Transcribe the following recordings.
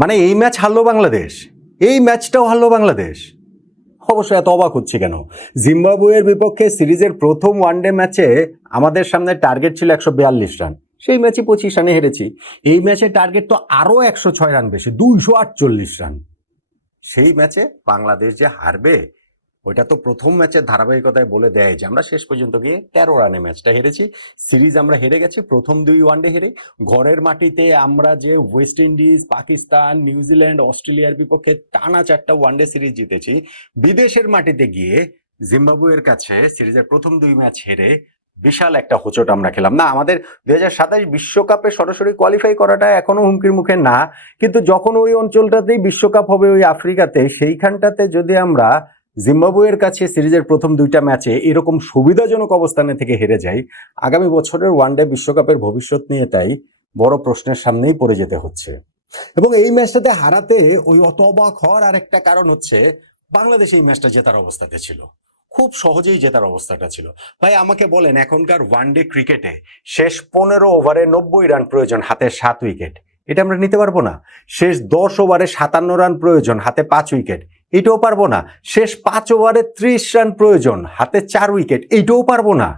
মানে এই ম্যাচ হারলো বাংলাদেশ, এই ম্যাচটাও হারলো বাংলাদেশ। অবশ্য এত অবাক হচ্ছে কেন? জিম্বাবুয়ের বিপক্ষে সিরিজের প্রথম ওয়ানডে ম্যাচে আমাদের সামনে টার্গেট ছিল 142 রান, সেই ম্যাচে 25 রানে হেরেছি। এই ম্যাচে টার্গেট তো আরও 106 রান বেশি, 248 রান। সেই ম্যাচে বাংলাদেশ যে হারবে, ওইটা তো প্রথম ম্যাচের ধারাবাহিকতায় বলে দেয় যে আমরা শেষ পর্যন্ত গিয়ে 13 রানে ম্যাচটা হেরেছি। সিরিজ আমরা হেরে গেছি প্রথম 2 ওয়ানডে হেরে। ঘরের মাটিতে আমরা যে ওয়েস্ট ইন্ডিজ, পাকিস্তান, নিউজিল্যান্ড, অস্ট্রেলিয়ার বিপক্ষে টানা 4টা ওয়ানডে সিরিজ জিতেছি, বিদেশের মাটিতে গিয়ে জিম্বাবুয়ের কাছে সিরিজের প্রথম 2 ম্যাচ হেরে বিশাল একটা হোঁচট আমরা খেলাম। না, আমাদের 2027 বিশ্বকাপে সরাসরি কোয়ালিফাই করাটা এখনো হুমকির মুখে না, কিন্তু যখন ওই অঞ্চলটাতেই বিশ্বকাপ হবে, ওই আফ্রিকাতে, সেইখানটাতে যদি আমরা জিম্বাবুয়ের কাছে সিরিজের প্রথম 2টা ম্যাচে এরকম সুবিধাজনক অবস্থানে থেকে হেরে যাই, আগামী বছরের ওয়ানডে বিশ্বকাপের ভবিষ্যৎ নিয়ে তাই বড় প্রশ্নের সামনেই পড়ে যেতে হচ্ছে। এবং এই ম্যাচটাতে হারাতে ওই অত অবাক হওয়ার আরেকটা কারণ হচ্ছে, বাংলাদেশ এই ম্যাচটা জেতার অবস্থাতে ছিল, খুব সহজেই জেতার অবস্থাটা ছিল। ভাই আমাকে বলেন, এখনকার ওয়ানডে ক্রিকেটে শেষ 15 ওভারে 90 রান প্রয়োজন, হাতে 7 উইকেট, এটা আমরা নিতে পারবো না। শেষ 10 ওভারে 57 রান প্রয়োজন, হাতে 5 উইকেট, এইটাও পারবো না। শেষ 5 ওভারে 30 রান প্রয়োজন, হাতে 4 উইকেট, এইটাও পারবো না।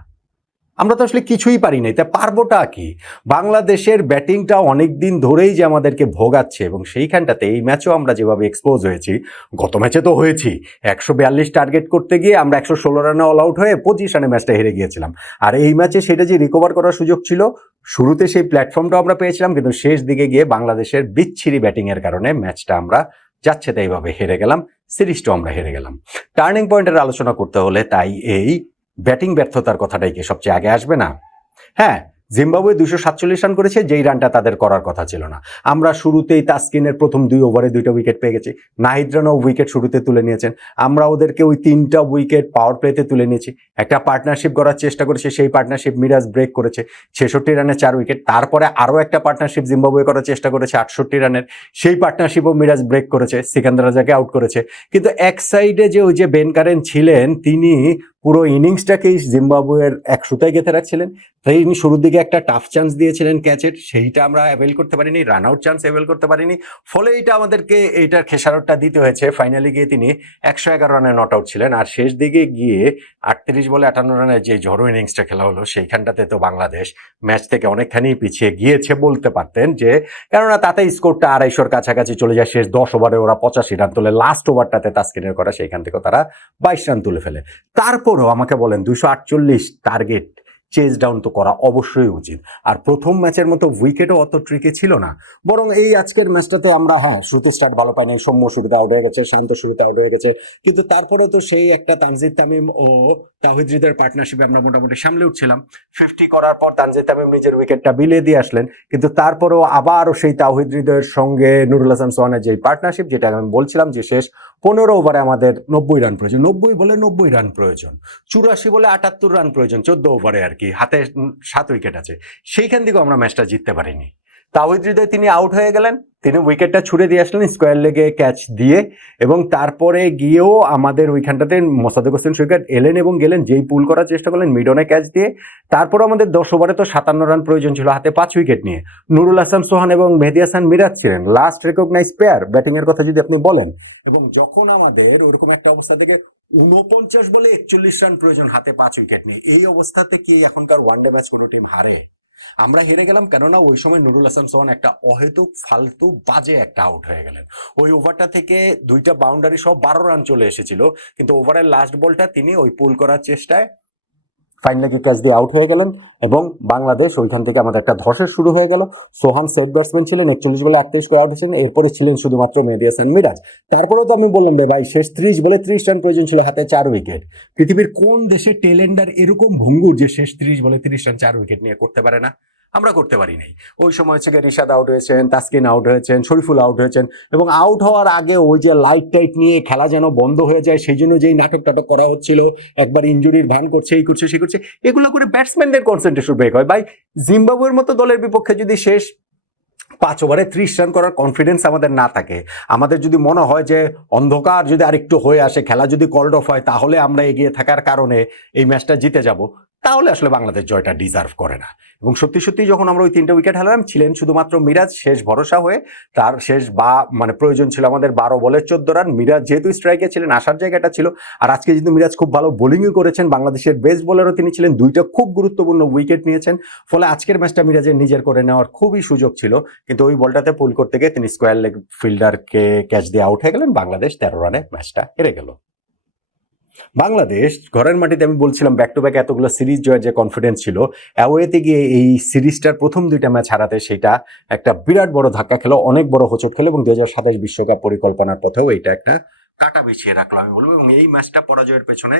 আমরা তো আসলে কিছুই পারি নাই, তা পারবোটা কি? বাংলাদেশের ব্যাটিংটা অনেক দিন ধরেই যে আমাদেরকে ভোগাচ্ছে, এবং সেইখানটাতে এই ম্যাচেও আমরা যেভাবে এক্সপোজ হয়েছি, গত ম্যাচে তো হয়েছি 142 টার্গেট করতে গিয়ে আমরা 116 রানে অল আউট হয়ে 25 রানে ম্যাচটা হেরে গিয়েছিলাম। আর এই ম্যাচে সেটা যে রিকভার করার সুযোগ ছিল, শুরুতে সেই প্ল্যাটফর্মটাও আমরা পেয়েছিলাম, কিন্তু শেষ দিকে গিয়ে বাংলাদেশের বিচ্ছিরি ব্যাটিংয়ের কারণে ম্যাচটা আমরা যাচ্ছে তাই এইভাবে হেরে গেলাম, সিরিজটাও আমরা হেরে গেলাম। টার্নিং পয়েন্টের আলোচনা করতে হলে তাই এই ব্যাটিং ব্যর্থতার কথাটাই কি সবচেয়ে আগে আসবে না? হ্যাঁ, জিম্বাবুয়ে 247 রান করেছে, যেই রানটা তাদের করার কথা ছিল না। আমরা শুরুতেই তাসকিনের প্রথম 2 ওভারে 2টা উইকেট পেয়ে গেছি, নাহিদ রানও উইকেট শুরুতে তুলে নিয়েছেন, আমরা ওদেরকে ওই 3টা উইকেট পাওয়ার প্লেতে তুলে নিয়েছি। একটা পার্টনারশিপ করার চেষ্টা করেছে, সেই পার্টনারশিপ মিরাজ ব্রেক করেছে, 66 রানে 4 উইকেট। তারপরে আরও একটা পার্টনারশিপ জিম্বাবুয়ে করার চেষ্টা করেছে 68 রানের, সেই পার্টনারশিপও মিরাজ ব্রেক করেছে, সিকান্দার রাজাকে আউট করেছে। কিন্তু এক সাইডে যে ওই যে বেন কারেন ছিলেন, তিনি পুরো ইনিংসটাকেই জিম্বাবুয়ের এক সুতায় গেঁথে রাখছিলেন। তিনি শুরুর দিকে একটা টাফ চান্স দিয়েছিলেন ক্যাচের, সেইটা আমরা অ্যাভেল করতে পারিনি, রান আউট চান্স অ্যাভেল করতে পারিনি, ফলে এইটা আমাদেরকে এইটার খেসারতটা দিতে হয়েছে। ফাইনালি গিয়ে তিনি 111 রানে নট আউট ছিলেন। আর শেষ দিকে গিয়ে 38 বলে 58 রানের যে ঝড়ো ইনিংসটা খেলা হলো, সেইখানটাতে তো বাংলাদেশ ম্যাচ থেকে অনেকখানি পিছিয়ে গিয়েছে বলতে পারতেন, যে কেননা তাতে স্কোরটা 250-র কাছাকাছি চলে যায়। শেষ 10 ওভারে ওরা 85 রান তোলে, লাস্ট ওভারটাতে তাসকিনের করা সেইখান থেকে তারা 22 রান তুলে ফেলে। তারপরও আমাকে বলেন, 248 টার্গেট চেজ ডাউন তো করা অবশ্যই উচিত। আর প্রথম ম্যাচের মতো উইকেটও অত ট্রিকে ছিল না, বরং এই আজকের ম্যাচটাতে আমরা শুরুতে স্টার্ট ভালো পাই নাই, সৌম্য শুরুতে আউট হয়ে গেছে, শান্ত শুরুতে আউট হয়ে গেছে, কিন্তু তারপরেও তো সেই একটা তানজিদ তামিম ও তাওহিদ হৃদয়ের পার্টনারশিপে আমরা মোটামুটি সামলে উঠছিলাম। 50 করার পর তানজিদ তামিম নিজের উইকেটটা বিলিয়ে দিয়ে আসলেন, কিন্তু তারপরেও আবারও সেই তাওহিদ হৃদয়ের সঙ্গে নুরুল হাসান সোহানের যে পার্টনারশিপ, যেটা আমি বলছিলাম যে শেষ 15 ওভারে আমাদের 90 রান প্রয়োজন, 90 বলে 90 রান প্রয়োজন, 84 বলে 78 রান প্রয়োজন 14 ওভারে আর কি, হাতে 7 উইকেট আছে, সেইখান থেকেও আমরা ম্যাচটা জিততে পারিনি। তাওহিদ হৃদয় তিনি আউট হয়ে গেলেন, তিনি উইকেটটা ছুড়ে দিয়ে আসলেন স্কোয়ার লেগে ক্যাচ দিয়ে, এবং তারপরে গিয়েও আমাদের ওইখানটাতে মোসাদ্দেক হোসেন সৈকত এলেন এবং গেলেন, যেই পুল করার চেষ্টা করলেন মিডনে ক্যাচ দিয়ে। তারপর আমাদের 10 ওভারে তো 57 রান প্রয়োজন ছিল, হাতে 5 উইকেট নিয়ে নুরুল হাসান সোহান এবং মেহেদী হাসান মিরাজ ছিলেন লাস্ট রেকগনাইজ প্লেয়ার ব্যাটিং এর কথা যদি আপনি বলেন। এবং যখন আমাদের ওরকম একটা অবস্থা থেকে 49 বলে 41 রান প্রয়োজন, হাতে 5 উইকেট নিয়ে, এই অবস্থাতে কি এখনকার ওয়ানডে ম্যাচ কোনো টিম হারে? আমরা হেরে গেলাম কেননা ওই সময় নুরুল হাসান সোহান একটা অহেতুক ফালতু বাজে একটা আউট হয়ে গেলেন। ওই ওভারটা থেকে 2টা বাউন্ডারি সহ 12 রান চলে এসেছিল, কিন্তু ওভারের লাস্ট বলটা তিনি ওই পুল করার চেষ্টায় ফাইনালি ক্যাচ দিয়ে আউট হয়ে গেলেন, এবং বাংলাদেশ ওইখান থেকে আমাদের একটা ধসের শুরু হয়ে গেল। সোহান সেট ব্যাটসম্যান ছিলেন, 41 বলে 38 করে আউট হয়েছিলেন, এরপরে ছিলেন শুধুমাত্র মেহেদী হাসান মিরাজ। তারপরেও তো আমি বললাম রে ভাই, শেষ 30 বলে 30 রান প্রয়োজন ছিল, হাতে 4 উইকেট। পৃথিবীর কোন দেশে টেলেন্ডার এরকম ভঙ্গুর যে শেষ 30 বলে 30 রান 4 উইকেট নিয়ে করতে পারে না? আমরা করতে পারি নাই। ওই সময় হচ্ছে রিশাদ আউট হয়েছেন, তাসকিন আউট হয়েছেন, শরীফুল আউট হয়েছেন, এবং আউট হওয়ার আগে ওই যে লাইট টাইট নিয়ে খেলা যেন বন্ধ হয়ে যায়, সেই জন্য যেই নাটক টাটক করা হচ্ছিল, একবার ইনজুরির ভান করছে, এই করছে সেই করছে, এগুলো করে ব্যাটসম্যানদের কনসেন্ট্রেশন ব্রেক হয়। ভাই জিম্বাবুয়ের মতো দলের বিপক্ষে যদি শেষ 5 ওভারে 30 রান করার কনফিডেন্স আমাদের না থাকে, আমাদের যদি মনে হয় যে অন্ধকার যদি আরেকটু হয়ে আসে, খেলা যদি কল্ড অফ হয়, তাহলে আমরা এগিয়ে থাকার কারণে এই ম্যাচটা জিতে যাব, তাহলে আসলে বাংলাদেশ জয়টা ডিজার্ভ করে না। এবং সত্যি সত্যি যখন আমরা ওই 3টে উইকেট হারালাম, ছিলেন শুধুমাত্র মিরাজ শেষ ভরসা হয়ে। তার শেষ মানে প্রয়োজন ছিল আমাদের 12 বলে 14 রান। মিরাজ যেহেতু স্ট্রাইকে ছিলেন, আসার জায়গাটা ছিল। আর আজকে যেহেতু মিরাজ খুব ভালো বোলিংও করেছেন, বাংলাদেশের বেস্ট বোলারও তিনি ছিলেন, 2টা খুব গুরুত্বপূর্ণ উইকেট নিয়েছেন। ফলে আজকের ম্যাচটা মিরাজের নিজের করে নেওয়ার খুবই সুযোগ ছিল, কিন্তু ওই বলটাতে পুল করতে গিয়ে তিনি স্কোয়ার লেগ ফিল্ডারকে ক্যাচ দিয়ে আউট হয়ে গেলেন। বাংলাদেশ 13 রানে ম্যাচটা হেরে গেল। বাংলাদেশ ঘরের মাটিতে, আমি বলছিলাম ব্যাক টু ব্যাক এতগুলো সিরিজ জয়ের যে কনফিডেন্স ছিল, অ্যাওয়েতে গিয়ে এই সিরিজটার প্রথম 2টা ম্যাচ হারাতে সেটা একটা বিরাট বড় ধাক্কা খেলো, অনেক বড় হোঁচট খেলো। এবং 2027 বিশ্বকাপ পরিকল্পনার পথেও এইটা একটা কাটা বিছিয়ে রাখলো আমি বলবো। এবং এই ম্যাচটা পরাজয়ের পেছনে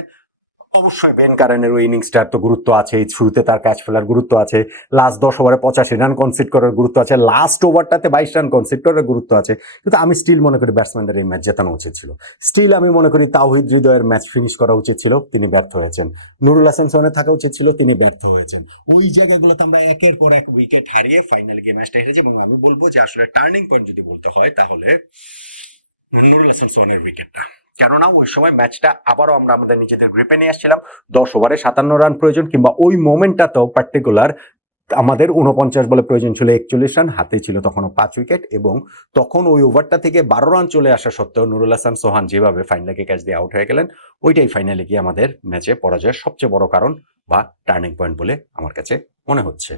অবশ্যই বেন কারেনের ওই ইনিংসটার তো গুরুত্ব আছে, শুরুতে তার ক্যাচ ফেলার গুরুত্ব আছে, লাস্ট 10 ওভারে 85 রান কনসিড করার গুরুত্ব আছে, লাস্ট ওভারটাতে 22 রান কনসিড করার গুরুত্ব আছে। কিন্তু আমি স্টিল মনে করি ব্যাটসম্যানদের এই ম্যাচ জেতানো উচিত ছিল। স্টিল আমি মনে করি তাওহিদ হৃদয়ের ম্যাচ ফিনিশ করা উচিত ছিল, তিনি ব্যর্থ হয়েছেন। নুরুল হাসান সোহানের থাকা উচিত ছিল, তিনি ব্যর্থ হয়েছেন। ওই জায়গাগুলোতে আমরা একের পর এক উইকেট হারিয়ে ফাইনালে গিয়ে ম্যাচটা হেরেছি। এবং আমি বলবো যে আসলে টার্নিং পয়েন্ট যদি বলতে হয় তাহলে নুরুল হাসান সোহানের উইকেটটা। কেননা ওই সময় ম্যাচটা আবারও আমরা আমাদের নিজেদের গ্রিপে নিয়ে আসছিলাম। 10 ওভারে 57 রান প্রয়োজন, কিংবা ওই মোমেন্টটাতেও পার্টিকুলার আমাদের 49 বলে প্রয়োজন ছিল 41 রান, হাতে ছিল তখনও 5 উইকেট। এবং তখন ওই ওভারটা থেকে 12 রান চলে আসা সত্ত্বেও নুরুল হাসান সোহান যেভাবে ফাইনালে ক্যাচ দিয়ে আউট হয়ে গেলেন, ওইটাই ফাইনালে গিয়ে আমাদের ম্যাচে পরাজয়ের সবচেয়ে বড় কারণ বা টার্নিং পয়েন্ট বলে আমার কাছে মনে হচ্ছে।